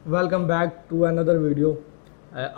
Welcome back to another video.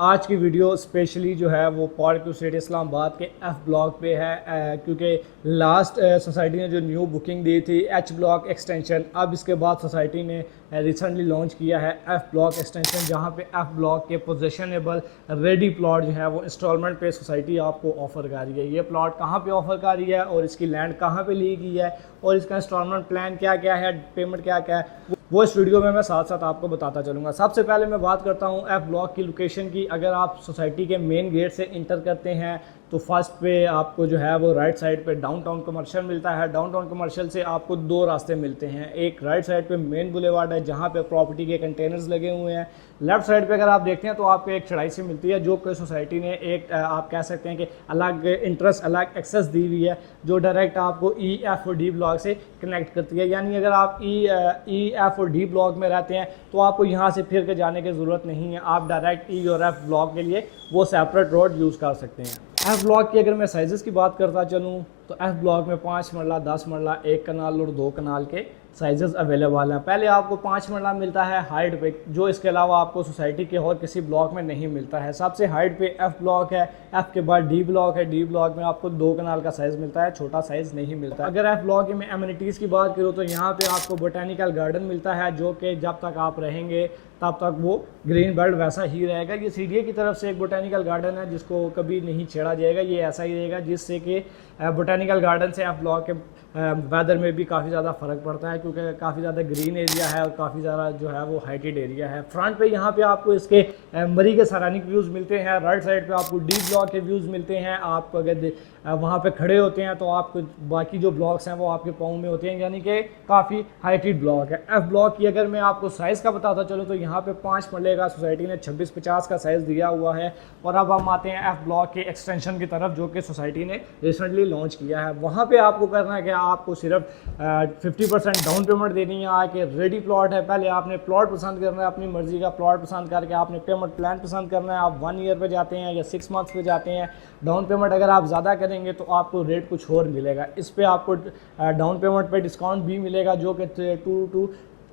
आज की video specially जो है वो पार्क टू स्टेट इस्लामाबाद के एफ़ ब्लॉक पे है, क्योंकि लास्ट सोसाइटी ने जो न्यू बुकिंग दी थी एच ब्लॉक एक्सटेंशन, अब इसके बाद सोसाइटी ने रिसेंटली लॉन्च किया है एफ़ ब्लॉक एक्सटेंशन, जहां पे एफ़ ब्लॉक के पोजेशनेबल रेडी प्लॉट जो है वो इंस्टॉलमेंट पे सोसाइटी आपको ऑफ़र कर रही है। ये प्लॉट कहाँ पे ऑफ़र कर रही है और इसकी लैंड कहाँ पे ली गई है और इसका इंस्टॉलमेंट प्लान क्या क्या है, पेमेंट क्या क्या है, वो इस वीडियो में मैं साथ साथ आपको बताता चलूँगा। सबसे पहले मैं बात करता हूँ एफ़ ब्लॉक की लोकेशन की। अगर आप सोसाइटी के मेन गेट से इंटर करते हैं तो फर्स्ट पे आपको जो है वो राइट साइड पे डाउनटाउन कमर्शियल मिलता है। डाउनटाउन कमर्शियल से आपको दो रास्ते मिलते हैं। एक राइट साइड पे मेन बुलेवार्ड है जहाँ पे प्रॉपर्टी के कंटेनर्स लगे हुए हैं। लेफ्ट साइड पे अगर आप देखते हैं तो आपको एक चढ़ाई से मिलती है जो कि सोसाइटी ने एक आप कह सकते हैं कि अलग इंटरेस्ट, अलग एक्सेस दी हुई है जो डायरेक्ट आपको ई एफ और डी ब्लॉक से कनेक्ट करती है। यानी अगर आप ई एफ और डी ब्लॉक में रहते हैं तो आपको यहाँ से फिर के जाने की ज़रूरत नहीं है। आप डायरेक्ट ई और एफ ब्लॉक के लिए वो सेपरेट रोड यूज़ कर सकते हैं। एफ़ ब्लॉक की अगर मैं साइज़ की बात करता चलूँ तो एफ़ ब्लॉक में 5 मरला, 10 मरला, 1 कनाल और 2 कनाल के साइज़ अवेलेबल हैं। पहले आपको 5 मरला मिलता है हाइट पे, जो इसके अलावा आपको सोसाइटी के और किसी ब्लॉक में नहीं मिलता है। सबसे हाइट पे एफ़ ब्लॉक है, एफ़ के बाद डी ब्लॉक है। डी ब्लॉक में आपको 2 कनाल का साइज़ मिलता है, छोटा साइज़ नहीं मिलता। अगर एफ़ ब्लॉक में एमिनिटीज़ की बात करूँ तो यहाँ पे आपको बोटेनिकल गार्डन मिलता है जो कि जब तक आप रहेंगे तब तक वो ग्रीन बेल्ट वैसा ही रहेगा। ये सीडीए की तरफ से एक बोटेनिकल गार्डन है जिसको कभी नहीं छेड़ा जाएगा, ये ऐसा ही रहेगा, जिससे कि बोटेनिकल गार्डन से एफ़ ब्लॉक के वेदर में भी काफ़ी ज़्यादा फ़र्क पड़ता है क्योंकि काफ़ी ज़्यादा ग्रीन एरिया है और काफ़ी ज़्यादा जो है वो हाइटेड एरिया है। फ्रंट पे यहाँ पे आपको इसके मरी के सरानिक व्यूज़ मिलते हैं। राइट साइड पे आपको डी ब्लॉक के व्यूज़ मिलते हैं। आप अगर वहाँ पे खड़े होते हैं तो आपको बाकी जो ब्लॉक्स हैं वो आपके पाँव में होते हैं, यानी कि काफ़ी हाइटेड ब्लॉक है। एफ़ ब्लॉक की अगर मैं आपको साइज़ का बताता चलूँ तो यहाँ पे 5 मरले का सोसाइटी ने 2650 का साइज़ दिया हुआ है। और अब हम आते हैं एफ़ ब्लॉक के एक्सटेंशन की तरफ जो कि सोसाइटी ने रिसेंटली लॉन्च किया है। वहाँ पे आपको करना है कि आपको सिर्फ 50% डाउन पेमेंट देनी है। आके रेडी प्लॉट है, पहले आपने प्लॉट पसंद करना है, अपनी मर्जी का प्लॉट पसंद करके आपने पेमेंट प्लान पसंद करना है। आप 1 ईयर पे जाते हैं या 6 मंथ्स पे जाते हैं। डाउन पेमेंट अगर आप ज़्यादा करेंगे तो आपको रेट कुछ और मिलेगा। इस पर आपको डाउन पेमेंट पे डिस्काउंट भी मिलेगा जो कि 2 to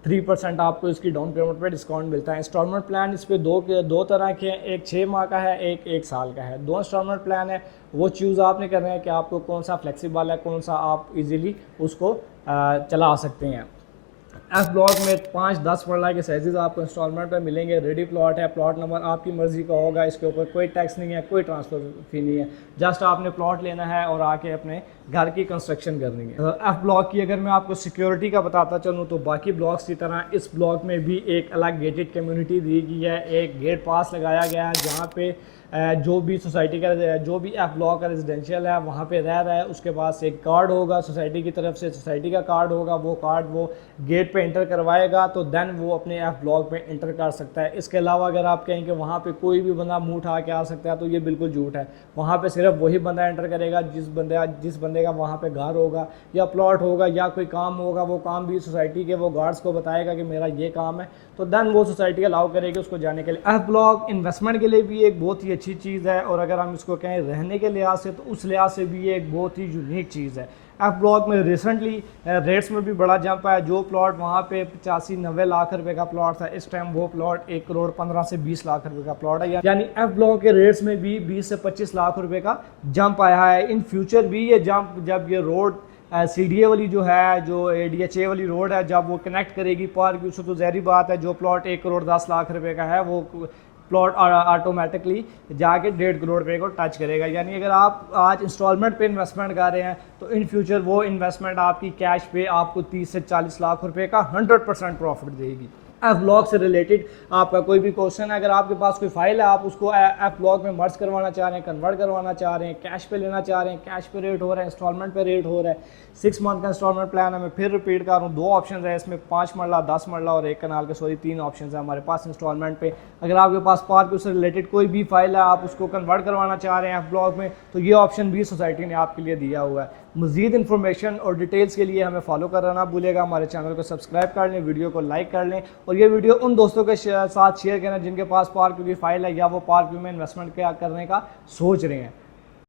3% आपको इसकी डाउन पेमेंट पे डिस्काउंट मिलता है। इंस्टॉलमेंट प्लान इस पर दो तरह के हैं, एक 6 माह का है, एक साल का है। 2 इंस्टॉलमेंट प्लान है, वो चूज़ आपने करना है कि आपको कौन सा फ्लेक्सिबल है, कौन सा आप इजीली उसको चला सकते हैं। एफ़ ब्लॉक में 5-10 मरला के साइजेस आपको इंस्टॉलमेंट पे मिलेंगे। रेडी प्लॉट है, प्लॉट नंबर आपकी मर्ज़ी का होगा, इसके ऊपर कोई टैक्स नहीं है, कोई ट्रांसफ़र फ़ी नहीं है। जस्ट आपने प्लॉट लेना है और आके अपने घर की कंस्ट्रक्शन करनी है। एफ़ ब्लॉक की अगर मैं आपको सिक्योरिटी का बताता चलूँ तो बाकी ब्लॉक्स की तरह इस ब्लॉक में भी एक अलग गेटेड कम्युनिटी दी गई है। एक गेट पास लगाया गया है जहाँ पे जो भी सोसाइटी का जो भी एफ़ ब्लॉक का रेजिडेंशियल है वहाँ पे रह रहा है उसके पास एक कार्ड होगा सोसाइटी की तरफ से, सोसाइटी का कार्ड होगा। वो कार्ड वो गेट पे इंटर करवाएगा तो देन वो अपने एफ़ ब्लॉक में इंटर कर सकता है। इसके अलावा अगर आप कहें कि वहाँ पे कोई भी बंदा मुँह उठा के आ सकता है तो ये बिल्कुल झूठ है। वहाँ पे सिर्फ वही बंदा एंटर करेगा जिस बंदे का वहाँ पे घर होगा या प्लॉट होगा या कोई काम होगा। वो काम भी सोसाइटी के वो गार्ड्स को बताएगा कि मेरा ये काम है, तो देन वो सोसाइटी अलाउ करेगी उसको जाने के लिए। एफ़ ब्लॉक इन्वेस्टमेंट के लिए भी एक बहुत ही अच्छी चीज़ है और अगर हम इसको कहें रहने के लिहाज से तो उस लिहाज से भी ये एक बहुत ही यूनिक चीज़ है। एफ़ ब्लॉक में रिसेंटली रेट्स में भी बड़ा जंप है। जो प्लॉट वहाँ पे 85-90 लाख रुपए का प्लॉट था, इस टाइम वो प्लॉट 1 करोड़ 15 से 20 लाख रुपए का प्लॉट है। यानी एफ़ ब्लॉक के रेट्स में भी 20 से 25 लाख रुपए का जंप आया है। इन फ्यूचर भी ये जंप, जब ये रोड सीडीए वाली जो है, जो डीएचए वाली रोड है, जब वो कनेक्ट करेगी पार्क व्यू से तो ज़ाहिर बात है जो प्लॉट 1 करोड़ 10 लाख रुपए का है वो प्लॉट ऑटोमेटिकली जाके 1.5 करोड़ रुपए को टच करेगा। यानी अगर आप आज इंस्टॉलमेंट पे इन्वेस्टमेंट कर रहे हैं तो इन फ्यूचर वो इन्वेस्टमेंट आपकी कैश पे आपको 30 से 40 लाख रुपए का 100% प्रॉफिट देगी। एफ़ ब्लॉक से रिलेटेड आपका कोई भी क्वेश्चन है, अगर आपके पास कोई फाइल है, आप उसको एफ़ ब्लॉक में मर्ज करवाना चाह रहे हैं, कन्वर्ट करवाना चाह रहे हैं, कैश पे लेना चाह रहे हैं, कैश पे रेट हो रहा है, इंस्टॉलमेंट पे रेट हो रहा है, 6 मंथ का इंस्टॉलमेंट प्लान है। मैं फिर रिपीट कर रहा हूँ, 2 ऑप्शन है इसमें, 5 मरला, 10 मरला और 1 कनाल के, सॉरी 3 ऑप्शन है हमारे पास इंस्टॉलमेंट पे। अगर आपके पास पार्क से रिलेटेड कोई भी फाइल है, आप उसको कन्वर्ट करवाना चाह रहे हैं एफ़ ब्लॉक में, तो ये ऑप्शन भी सोसाइटी ने आपके लिए दिया हुआ है। मज़ीद इन्फॉर्मेशन और डिटेल्स के लिए हमें फॉलो करना ना भूलेगा। हमारे चैनल को सब्सक्राइब कर लें, वीडियो को लाइक कर लें और ये वीडियो उन दोस्तों के साथ शेयर करें जिनके पास पार्क व्यू की फ़ाइल है या वो पार्क व्यू में इन्वेस्टमेंट क्या करने का सोच रहे हैं।